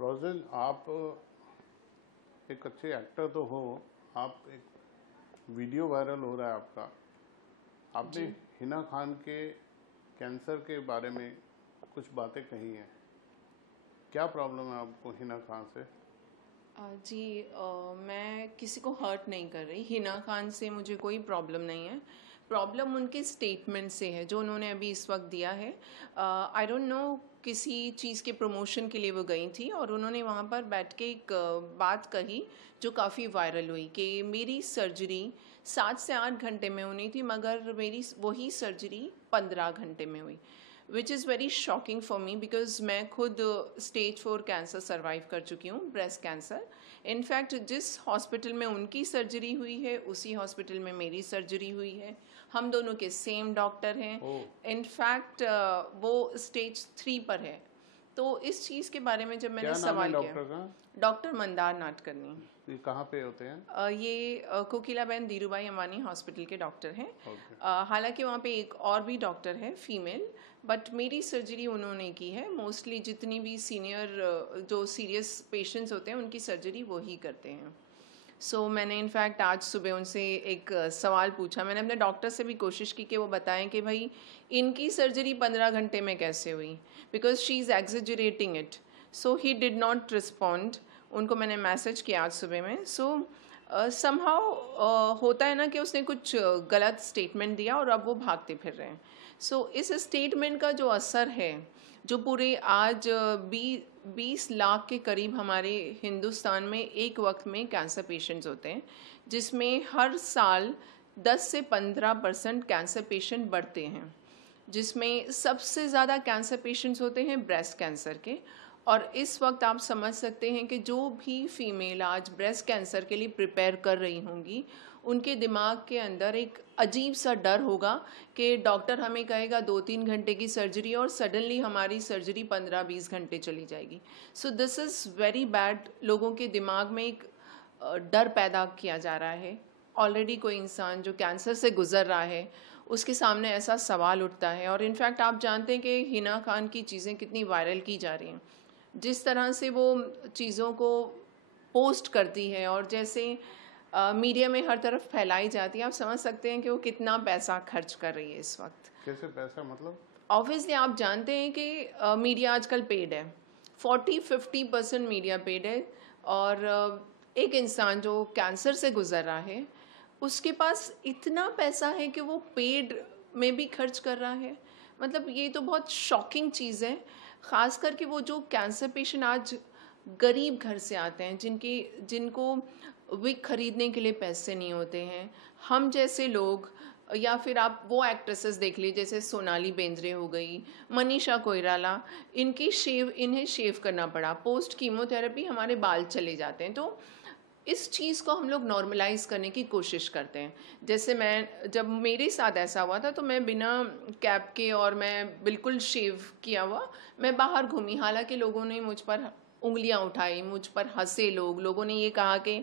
रोजन, आप एक अच्छे एक्टर तो हो, आप एक वीडियो वायरल हो रहा है आपका, आपने हिना खान के कैंसर के बारे में कुछ बातें कही हैं। क्या प्रॉब्लम है आपको हिना खान से? जी, मैं किसी को हर्ट नहीं कर रही। हिना खान से मुझे कोई प्रॉब्लम नहीं है। प्रॉब्लम उनके स्टेटमेंट से है जो उन्होंने अभी इस वक्त दिया है। आई डोंट नो, किसी चीज़ के प्रमोशन के लिए वो गई थी और उन्होंने वहाँ पर बैठ के एक बात कही जो काफ़ी वायरल हुई कि मेरी सर्जरी 7 से 8 घंटे में होनी थी मगर मेरी वही सर्जरी 15 घंटे में हुई, which is very shocking for me because मैं खुद स्टेज 4 कैंसर सर्वाइव कर चुकी हूँ, ब्रेस्ट कैंसर। इनफैक्ट जिस हॉस्पिटल में उनकी सर्जरी हुई है उसी हॉस्पिटल में मेरी सर्जरी हुई है। हम दोनों के सेम डॉक्टर हैं। इनफैक्ट वो स्टेज 3 पर है। तो इस चीज़ के बारे में जब मैंने क्या नाम है सवाल किया, डॉक्टर का? डॉक्टर मंदार नाटकर्णी। ये कहाँ पे होते हैं? ये कोकिलाबेन धीरूभाई अंबानी हॉस्पिटल के डॉक्टर हैं। ओके। हालांकि वहाँ पे एक और भी डॉक्टर है फीमेल, बट मेरी सर्जरी उन्होंने की है। मोस्टली जितनी भी सीनियर जो सीरियस पेशेंट्स होते हैं उनकी सर्जरी वो ही करते हैं। मैंने इनफैक्ट आज सुबह उनसे एक सवाल पूछा। मैंने अपने डॉक्टर से भी कोशिश की कि वो बताएं कि भाई इनकी सर्जरी 15 घंटे में कैसे हुई, because she is exaggerating it. So he did not respond. उनको मैंने मैसेज किया आज सुबह में। समहाउ होता है ना कि उसने कुछ गलत स्टेटमेंट दिया और अब वो भागते फिर रहे हैं। इस स्टेटमेंट का जो असर है, जो पूरे आज 20 लाख के करीब हमारे हिंदुस्तान में एक वक्त में कैंसर पेशेंट्स होते हैं, जिसमें हर साल 10 से 15% कैंसर पेशेंट बढ़ते हैं, जिसमें सबसे ज़्यादा कैंसर पेशेंट्स होते हैं ब्रेस्ट कैंसर के। और इस वक्त आप समझ सकते हैं कि जो भी फीमेल आज ब्रेस्ट कैंसर के लिए प्रिपेयर कर रही होंगी, उनके दिमाग के अंदर एक अजीब सा डर होगा कि डॉक्टर हमें कहेगा 2-3 घंटे की सर्जरी और सडनली हमारी सर्जरी 15-20 घंटे चली जाएगी। This is very bad. लोगों के दिमाग में एक डर पैदा किया जा रहा है। ऑलरेडी कोई इंसान जो कैंसर से गुजर रहा है उसके सामने ऐसा सवाल उठता है। और इनफैक्ट आप जानते हैं कि हिना खान की चीज़ें कितनी वायरल की जा रही हैं, जिस तरह से वो चीज़ों को पोस्ट करती है और जैसे मीडिया में हर तरफ फैलाई जाती है, आप समझ सकते हैं कि वो कितना पैसा खर्च कर रही है इस वक्त। कैसे पैसा मतलब? ऑब्वियसली आप जानते हैं कि मीडिया आजकल पेड है। 40-50% मीडिया पेड है। और एक इंसान जो कैंसर से गुजर रहा है उसके पास इतना पैसा है कि वो पेड में भी खर्च कर रहा है। मतलब ये तो बहुत शॉकिंग चीज़ है। ख़ास करके वो जो कैंसर पेशेंट आज गरीब घर से आते हैं, जिनको विग खरीदने के लिए पैसे नहीं होते हैं, हम जैसे लोग, या फिर आप वो एक्ट्रेसेस देख लीजिए जैसे सोनाली बेंद्रे हो गई, मनीषा कोइराला, इन्हें शेव करना पड़ा। पोस्ट कीमोथेरेपी हमारे बाल चले जाते हैं। तो इस चीज़ को हम लोग नॉर्मलाइज करने की कोशिश करते हैं। जैसे जब मेरे साथ ऐसा हुआ था तो मैं बिना कैप के और मैं बिल्कुल शेव किया हुआ मैं बाहर घूमी। हालांकि लोगों ने मुझ पर उंगलियां उठाई, मुझ पर हंसे लोगों ने ये कहा कि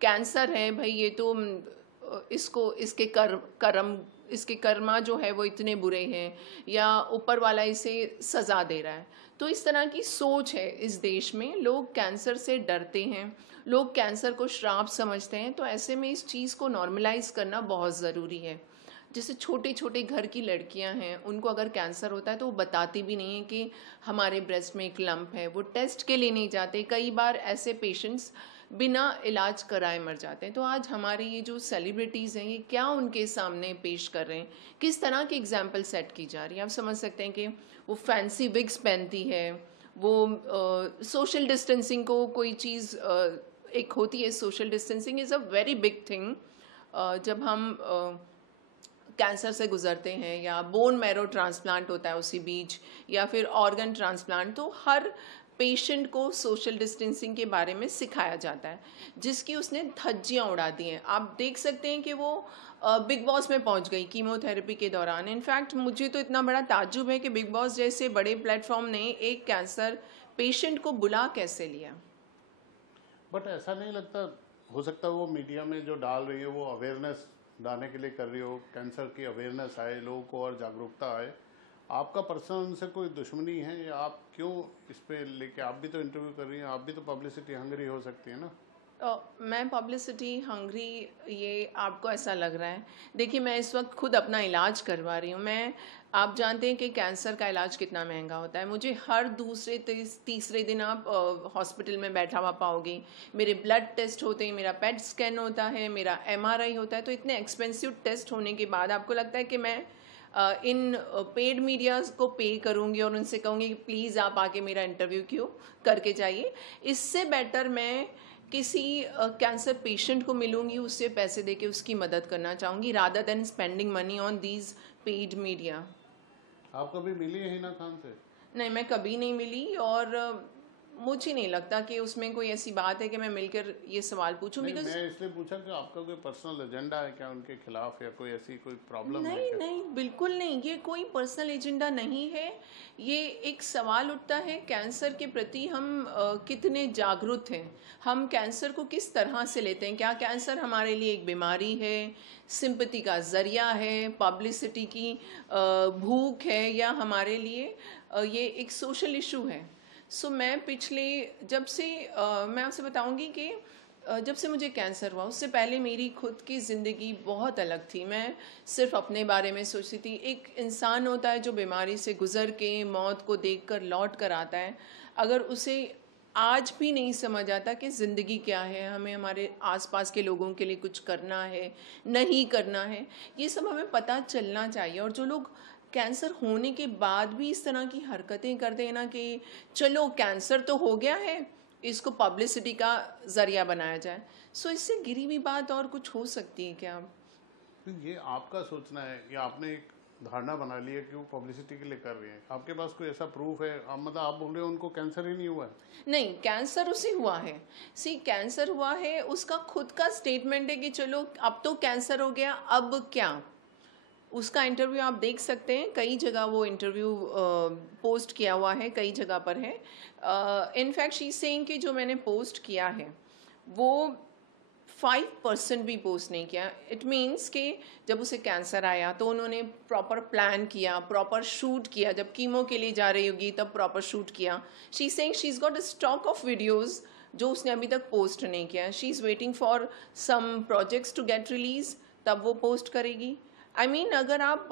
कैंसर है भाई, ये तो इसको इसके कर्मा जो है वो इतने बुरे हैं, या ऊपर वाला इसे सज़ा दे रहा है। तो इस तरह की सोच है इस देश में। लोग कैंसर से डरते हैं, लोग कैंसर को श्राप समझते हैं। तो ऐसे में इस चीज़ को नॉर्मलाइज करना बहुत ज़रूरी है। जैसे छोटे छोटे घर की लड़कियां हैं, उनको अगर कैंसर होता है तो वो बताती भी नहीं है कि हमारे ब्रेस्ट में एक लंप है, वो टेस्ट के लिए नहीं जाते। कई बार ऐसे पेशेंट्स बिना इलाज कराए मर जाते हैं। तो आज हमारी ये जो सेलिब्रिटीज़ हैं, ये क्या उनके सामने पेश कर रहे हैं, किस तरह की एग्जाम्पल सेट की जा रही है। आप समझ सकते हैं कि वो फैंसी विग्स पहनती है, वो सोशल डिस्टेंसिंग को कोई चीज़ एक होती है। Social distancing is a very big thing. जब हम कैंसर से गुजरते हैं या बोन मैरो ट्रांसप्लांट होता है उसी बीच, या फिर ऑर्गन ट्रांसप्लांट, तो हर पेशेंट को सोशल डिस्टेंसिंग के बारे में सिखाया जाता है, जिसकी उसने धज्जियां उड़ा दी हैं। आप देख सकते हैं कि वो बिग बॉस में पहुंच गई कीमोथेरेपी के दौरान। इनफैक्ट मुझे तो इतना बड़ा ताज्जुब है कि बिग बॉस जैसे बड़े प्लेटफॉर्म ने एक कैंसर पेशेंट को बुला कैसे लिया। बट ऐसा नहीं लगता, हो सकता है वो मीडिया में जो डाल रही है वो अवेयरनेस डालने के लिए कर रही हो, कैंसर की अवेयरनेस आए लोगों को और जागरूकता आए, आपका पर्सनल उनसे कोई दुश्मनी है या आप क्यों इस पे लेके, आप भी तो इंटरव्यू कर रही हैं, आप भी तो पब्लिसिटी हंग्री हो सकती है ना? मैं पब्लिसिटी हंग्री, ये आपको ऐसा लग रहा है? देखिए, मैं इस वक्त खुद अपना इलाज करवा रही हूँ। आप जानते हैं कि कैंसर का इलाज कितना महंगा होता है। मुझे हर दूसरे तीसरे दिन आप हॉस्पिटल में बैठा हुआ पाओगे। मेरे ब्लड टेस्ट होते हैं, मेरा पेट स्कैन होता है, मेरा MRI होता है। तो इतने एक्सपेंसिव टेस्ट होने के बाद आपको लगता है कि मैं इन पेड मीडियाज़ को पे करूँगी और उनसे कहूँगी कि प्लीज़ आप आके मेरा इंटरव्यू क्यों करके जाइए। इससे बेटर मैं किसी कैंसर पेशेंट को मिलूंगी, उससे पैसे देके उसकी मदद करना चाहूँगी, rather than spending money on these paid media. आप कभी मिली है हिना खान से? नहीं, मैं कभी नहीं मिली और मुझे नहीं लगता कि उसमें कोई ऐसी बात है कि मैं मिलकर ये सवाल पूछूं। नहीं, बिकॉज मैं इसलिए पूछा कि आपका कोई पर्सनल एजेंडा है क्या उनके खिलाफ, या कोई ऐसी कोई प्रॉब्लम है नहीं क्या? नहीं, बिल्कुल नहीं, ये कोई पर्सनल एजेंडा नहीं है। ये एक सवाल उठता है कैंसर के प्रति हम कितने जागरूक हैं, हम कैंसर को किस तरह से लेते हैं। क्या कैंसर हमारे लिए एक बीमारी है, सिंपैथी का जरिया है, पब्लिसिटी की भूख है, या हमारे लिए ये एक सोशल इशू है? सो मैं पिछले जब से मैं आपसे बताऊंगी कि जब से मुझे कैंसर हुआ उससे पहले मेरी खुद की ज़िंदगी बहुत अलग थी। मैं सिर्फ अपने बारे में सोचती थी। एक इंसान होता है जो बीमारी से गुजर के मौत को देखकर लौट कर आता है, अगर उसे आज भी नहीं समझ आता कि ज़िंदगी क्या है, हमें हमारे आसपास के लोगों के लिए कुछ करना है, नहीं करना है, ये सब हमें पता चलना चाहिए। और जो लोग कैंसर होने के बाद भी इस तरह की हरकतें करते हैं ना कि चलो कैंसर तो हो गया है, इसको पब्लिसिटी का जरिया बनाया जाए, सो इससे गिरी हुई बात और कुछ हो सकती है क्या? तो ये आपका सोचना है या आपने एक धारणा बना ली है कि वो पब्लिसिटी के लिए कर रहे हैं? आपके पास कोई ऐसा प्रूफ है? आप मतलब आप बोल रहे हो उनको कैंसर ही नहीं हुआ है? नहीं, कैंसर उसे हुआ है। कैंसर हुआ है, उसका खुद का स्टेटमेंट है कि चलो अब तो कैंसर हो गया, अब क्या। उसका इंटरव्यू आप देख सकते हैं, कई जगह वो इंटरव्यू पोस्ट किया हुआ है, कई जगह पर है। इनफैक्ट शी सेइंग कि जो मैंने पोस्ट किया है वो 5% भी पोस्ट नहीं किया। इट मीन्स कि जब उसे कैंसर आया तो उन्होंने प्रॉपर प्लान किया, प्रॉपर शूट किया, जब कीमो के लिए जा रही होगी तब प्रॉपर शूट किया। She saying she is got a stock of videos जो उसने अभी तक पोस्ट नहीं किया। She is waiting for some projects to get release, तब वो पोस्ट करेगी। आई मीन अगर आप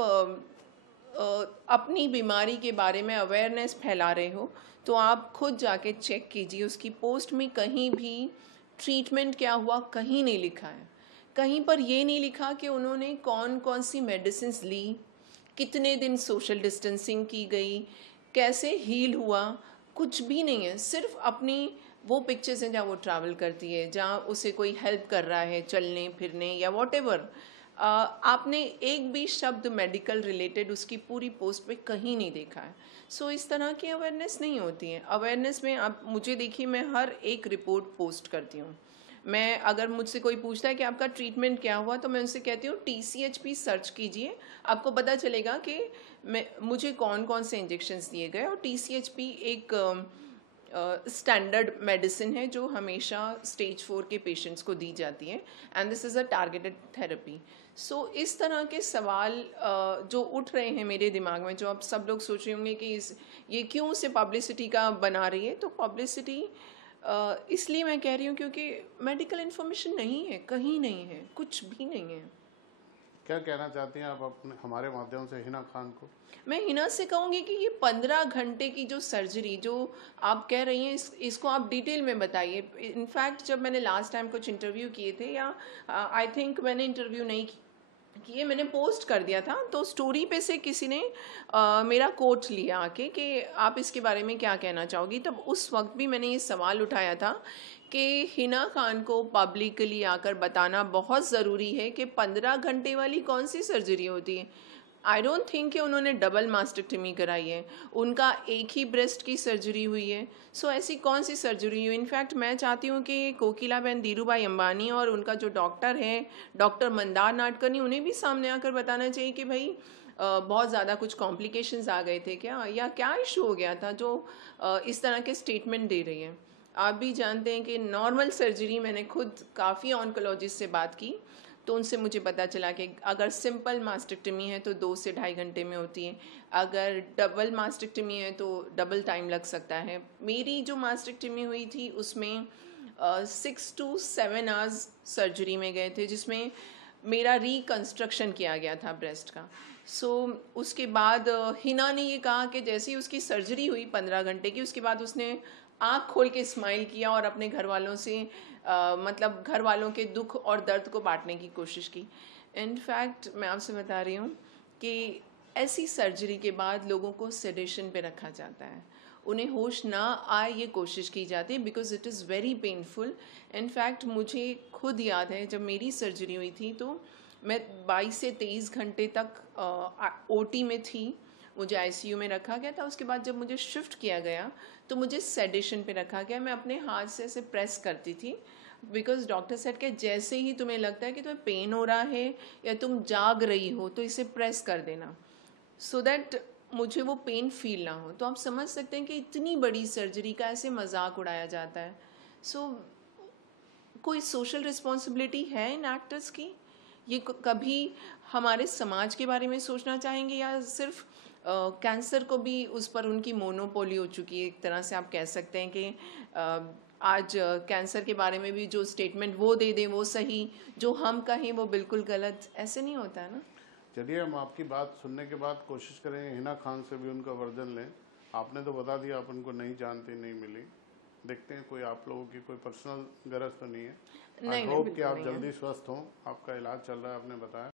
अपनी बीमारी के बारे में अवेयरनेस फैला रहे हो तो आप खुद जाके चेक कीजिए। उसकी पोस्ट में कहीं भी ट्रीटमेंट क्या हुआ कहीं नहीं लिखा है। कहीं पर ये नहीं लिखा कि उन्होंने कौन कौन सी मेडिसिन्स ली, कितने दिन सोशल डिस्टेंसिंग की गई, कैसे हील हुआ, कुछ भी नहीं है। सिर्फ अपनी वो पिक्चर्स हैं जहाँ वो ट्रैवल करती है, जहाँ उसे कोई हेल्प कर रहा है चलने फिरने या वॉटेवर। आपने एक भी शब्द मेडिकल रिलेटेड उसकी पूरी पोस्ट पे कहीं नहीं देखा है। सो इस तरह की अवेयरनेस नहीं होती है। अवेयरनेस में आप मुझे देखिए, मैं हर एक रिपोर्ट पोस्ट करती हूँ। मैं अगर मुझसे कोई पूछता है कि आपका ट्रीटमेंट क्या हुआ तो मैं उनसे कहती हूँ TCHP सर्च कीजिए, आपको पता चलेगा कि मुझे कौन कौन से इंजेक्शन्स दिए गए। और TCHP एक स्टैंडर्ड मेडिसिन है जो हमेशा स्टेज 4 के पेशेंट्स को दी जाती है, and this is a targeted therapy. So इस तरह के सवाल जो उठ रहे हैं मेरे दिमाग में, जो आप सब लोग सोच रहे होंगे कि ये क्यों उसे पब्लिसिटी का बना रही है, तो पब्लिसिटी इसलिए मैं कह रही हूँ क्योंकि मेडिकल इन्फॉर्मेशन नहीं है, कहीं नहीं है, कुछ भी नहीं है। क्या कहना चाहती हैं आप अपने हमारे माध्यम से हिना खान को? मैं हिना से कहूँगी कि ये 15 घंटे की जो सर्जरी जो आप कह रही हैं, इसको आप डिटेल में बताइए। इनफैक्ट जब मैंने लास्ट टाइम कुछ इंटरव्यू किए थे, या आई थिंक मैंने इंटरव्यू नहीं किए, मैंने पोस्ट कर दिया था, तो स्टोरी पे से किसी ने मेरा कोट लिया आके कि आप इसके बारे में क्या कहना चाहोगी। तब उस वक्त भी मैंने ये सवाल उठाया था कि हिना खान को पब्लिकली आकर बताना बहुत ज़रूरी है कि 15 घंटे वाली कौन सी सर्जरी होती है। आई डोंट थिंक कि उन्होंने डबल मास्टेक्टमी कराई है, उनका एक ही ब्रेस्ट की सर्जरी हुई है। सो ऐसी कौन सी सर्जरी हुई? इनफैक्ट मैं चाहती हूँ कि कोकिलाबेन धीरूभाई अंबानी और उनका जो डॉक्टर है डॉक्टर मंदार नाडकर्णी, उन्हें भी सामने आकर बताना चाहिए कि भाई बहुत ज़्यादा कुछ कॉम्प्लिकेशंस आ गए थे क्या, या क्या इशू हो गया था जो इस तरह के स्टेटमेंट दे रही है। आप भी जानते हैं कि नॉर्मल सर्जरी, मैंने खुद काफ़ी ऑन्कोलॉजिस्ट से बात की तो उनसे मुझे पता चला कि अगर सिंपल मास्टेक्टमी है तो 2 से ढाई घंटे में होती है, अगर डबल मास्टेक्टमी है तो डबल टाइम लग सकता है। मेरी जो मास्टेक्टमी हुई थी उसमें 6 to 7 आवर्स सर्जरी में गए थे, जिसमें मेरा रिकंस्ट्रक्शन किया गया था ब्रेस्ट का। उसके बाद हिना ने ये कहा कि जैसे ही उसकी सर्जरी हुई 15 घंटे की, उसके बाद उसने आँख खोल के स्माइल किया और अपने घर वालों से मतलब घर वालों के दुख और दर्द को बांटने की कोशिश की। इनफैक्ट मैं आपसे बता रही हूँ कि ऐसी सर्जरी के बाद लोगों को सेडेशन पे रखा जाता है, उन्हें होश ना आए ये कोशिश की जाती है, because it is very painful. In fact मुझे खुद याद है जब मेरी सर्जरी हुई थी तो मैं 22 से 23 घंटे तक ओटी में थी, मुझे आईसीयू में रखा गया था। उसके बाद जब मुझे शिफ्ट किया गया तो मुझे सेडेशन पे रखा गया। मैं अपने हाथ से ऐसे प्रेस करती थी, बिकॉज डॉक्टर सेड कि जैसे ही तुम्हें लगता है कि तुम्हें पेन हो रहा है या तुम जाग रही हो तो इसे प्रेस कर देना, सो दैट मुझे वो पेन फील ना हो। तो आप समझ सकते हैं कि इतनी बड़ी सर्जरी का ऐसे मजाक उड़ाया जाता है। कोई सोशल रिस्पॉन्सिबिलिटी है इन एक्टर्स की? ये कभी हमारे समाज के बारे में सोचना चाहेंगे, या सिर्फ कैंसर को भी उस पर उनकी मोनोपोली हो चुकी है? एक तरह से आप कह सकते हैं कि आज कैंसर के बारे में भी जो स्टेटमेंट वो दे दें वो सही, जो हम कहें वो बिल्कुल गलत। ऐसे नहीं होता है ना। चलिए, हम आपकी बात सुनने के बाद कोशिश करेंगे हिना खान से भी उनका वर्जन लें। आपने तो बता दिया आप उनको नहीं जानती, नहीं मिली। देखते हैं कोई आप लोगों की कोई पर्सनल गरज तो नहीं है। आई होप कि आप जल्दी स्वस्थ हों। आपका इलाज चल रहा है, आपने बताया।